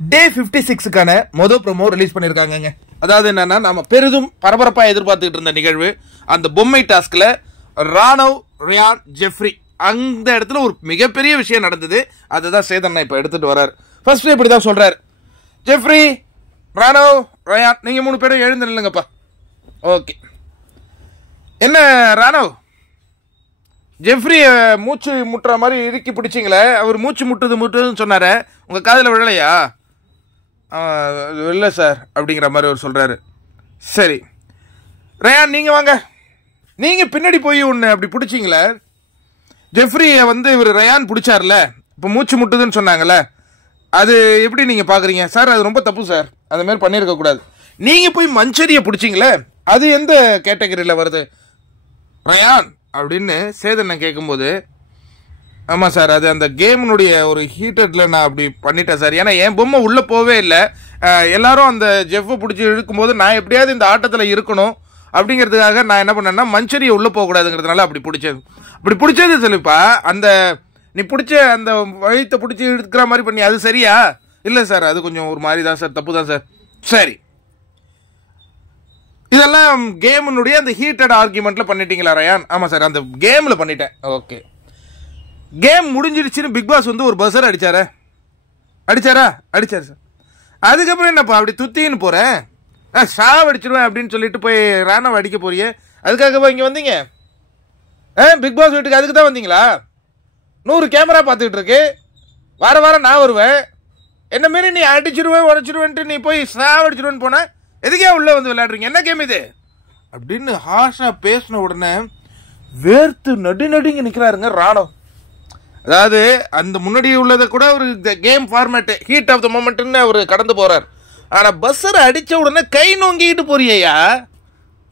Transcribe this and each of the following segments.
டே 56க்கான மொதல் promo release பண்ணியிருக்காங்க. அதாவது என்னன்னா, நம்ம பெரிதும் பரபரப்பாக எதிர்பார்த்துக்கிட்டு இருந்த நிகழ்வு, அந்த பொம்மை டாஸ்கில் ராணவ், ரயான், ஜெஃப்ரி அந்த இடத்துல ஒரு மிகப்பெரிய விஷயம் நடந்தது. அதுதான் சேதன் இப்போ எடுத்துட்டு வர்றாரு. ஃபர்ஸ்ட் இப்படி தான் சொல்றாரு, ஜெஃப்ரி, ராணவ், ரயான், நீங்க 3 பேரும் எழுந்து நில்லுங்கப்பா. ஓகே. என்ன ராணவ், ஜெஃப்ரிய மூச்சு முட்டுற மாதிரி இறுக்கி பிடிச்சிங்களே, அவர் மூச்சு முட்டுதுன்னு சொன்னார, உங்க காதில் விழலையா? இல்லை சார் அப்படிங்கிற மாதிரி அவர் சொல்றாரு. சரி ரயான், நீங்க வாங்க. நீங்க பின்னாடி போய் ஒன்று அப்படி பிடிச்சிங்களே, ஜெஃப்ரிய இவர் ரயான் பிடிச்சார்ல, இப்போ மூச்சு முட்டுதுன்னு சொன்னாங்கல்ல, அது எப்படி நீங்க பாக்குறீங்க? சார் அது ரொம்ப தப்பு சார், அந்த மாதிரி பண்ணியிருக்க கூடாது. நீங்க போய் மஞ்சரியை பிடிச்சிங்களே, அது எந்த கேட்டகரியில் வருது ரயான் அப்படின்னு சேதனை கேட்கும்போது, ஆமாம் சார், அது அந்த கேமினுடைய ஒரு ஹீட்டடில் நான் அப்படி பண்ணிட்டேன் சார். ஏன்னா என் பொம்மை உள்ளே போவே இல்லை, எல்லாரும் அந்த ஜெஃப்பை பிடிச்சி இழுக்கும்போது நான் எப்படியாவது இந்த ஆட்டத்தில் இருக்கணும் அப்படிங்கிறதுக்காக நான் என்ன பண்ணேன்னா, மஞ்சரியை உள்ளே போகக்கூடாதுங்கிறதுனால அப்படி பிடிச்சது சொல்லிப்பா. அந்த நீ பிடிச்ச அந்த வழித்தை பிடிச்சி இழுக்கிற மாதிரி பண்ணி அது சரியா? இல்லை சார், அது கொஞ்சம் ஒரு மாதிரி தான் சார், தப்பு தான் சார். சரி, இதெல்லாம் கேமினுடைய அந்த ஹீட்டட் ஆர்குமெண்ட்ல பண்ணிட்டீங்களா ரயான்? ஆமா சார், அந்த கேம்ல பண்ணிட்டேன். ஓகே. கேம் முடிஞ்சிருச்சுன்னு பிக் பாஸ் ஒரு பஸர் அடிச்சாரா சார். அதுக்கப்புறம் என்னப்பா அப்படி துத்தின்னு போறேன், ஷாவ் அடிச்சிருவேன் அப்படின்னு சொல்லிட்டு போய் ராணவ் அடிக்க போறியே, அதுக்காகவா இங்க வந்தீங்க? பிக் பாஸ் வீட்டுக்கு அதுக்கு தான் வந்தீங்களா? 100 கேமரா பார்த்துக்கிட்டு இருக்கு, வாரம் நான் வருவேன், என்ன மாரி நீ அடிச்சிருவேன் உடச்சிருவேன்ட்டு நீ போய் ஷாவ் அடிச்சிருவேன்னு போன, எதுக்கே உள்ள வந்து விளையாடுறீங்க, என்ன கேம் இது அப்படின்னு ஹாஷா பேசின உடனே வேர்த்து நடுங்க நிக்கிறாருங்க ராணவ். அதாவது அந்த முன்னாடி உள்ளதை கூட ஒரு game format heat of the மொமெண்ட்னு அவர் கடந்து போறார். ஆனா பஸ்ஸரை அடிச்ச உடனே கை நோங்கிட்டு போறியா,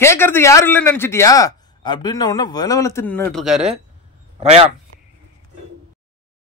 கேட்கறதுக்கு யாரும் இல்லைன்னு நினைச்சிட்டியா அப்படின்னு உடனே விளவலத்து நின்றுட்டு இருக்காரு ரயான்.